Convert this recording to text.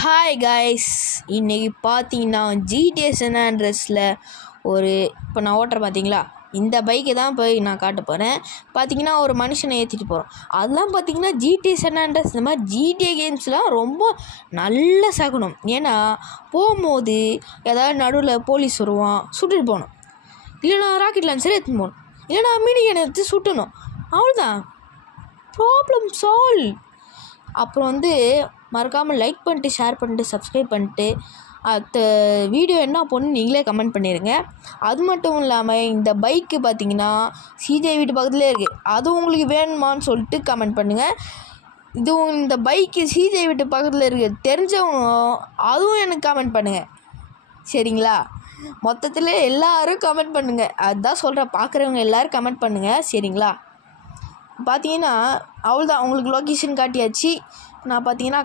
Hi guys, இன்றைக்கி பார்த்தீங்கன்னா GTA San ஆண்ட்ரியாஸில் இப்போ நான் ஓட்டுறேன் பார்த்தீங்களா, இந்த பைக்கை தான் போய் நான் காட்ட போகிறேன். பார்த்தீங்கன்னா ஒரு மனுஷனை ஏற்றிட்டு போகிறோம். அதெல்லாம் பார்த்தீங்கன்னா ஜிடிஏ சான் ஆண்ட்ரியாஸ் இந்த மாதிரி ஜிடிஏ கேம்ஸ்லாம் ரொம்ப நல்ல சகுனம். ஏன்னா போகும்போது ஏதாவது நடுவில் போலீஸ் வருவான், சுட்டுட்டு போகணும். இல்லைனா ராக்கெட் லான்ச்சர் எடுத்துன்னு போகணும். இல்லைனா மினி கன் எடுத்து சுட்டணும். அவ்வளோதான், ப்ராப்ளம் சால்வ். அப்புறம் மறக்காமல் லைக் பண்ணிட்டு, ஷேர் பண்ணிட்டு, சப்ஸ்கிரைப் பண்ணிட்டு, அடுத்த வீடியோ என்ன பொண்ணு நீங்களே கமெண்ட் பண்ணிடுங்க. அது மட்டும் இல்லாமல் இந்த பைக்கு பார்த்தீங்கன்னா சிஜே வீட்டு பக்கத்துலேயே இருக்குது. அது உங்களுக்கு வேணுமான்னு சொல்லிட்டு கமெண்ட் பண்ணுங்கள். இந்த பைக்கு சிஜே வீட்டு பக்கத்தில் இருக்குது தெரிஞ்சவங்க அதுவும் எனக்கு கமெண்ட் பண்ணுங்கள், சரிங்களா? மொத்தத்தில் எல்லோரும் கமெண்ட் பண்ணுங்கள். அதுதான் சொல்கிறேன், பார்க்குறவங்க எல்லோரும் கமெண்ட் பண்ணுங்கள், சரிங்களா? பார்த்தீங்கன்னா அவ்வளோதான், உங்களுக்கு லொக்கேஷன் காட்டியாச்சு. நான் பார்த்தீங்கன்னா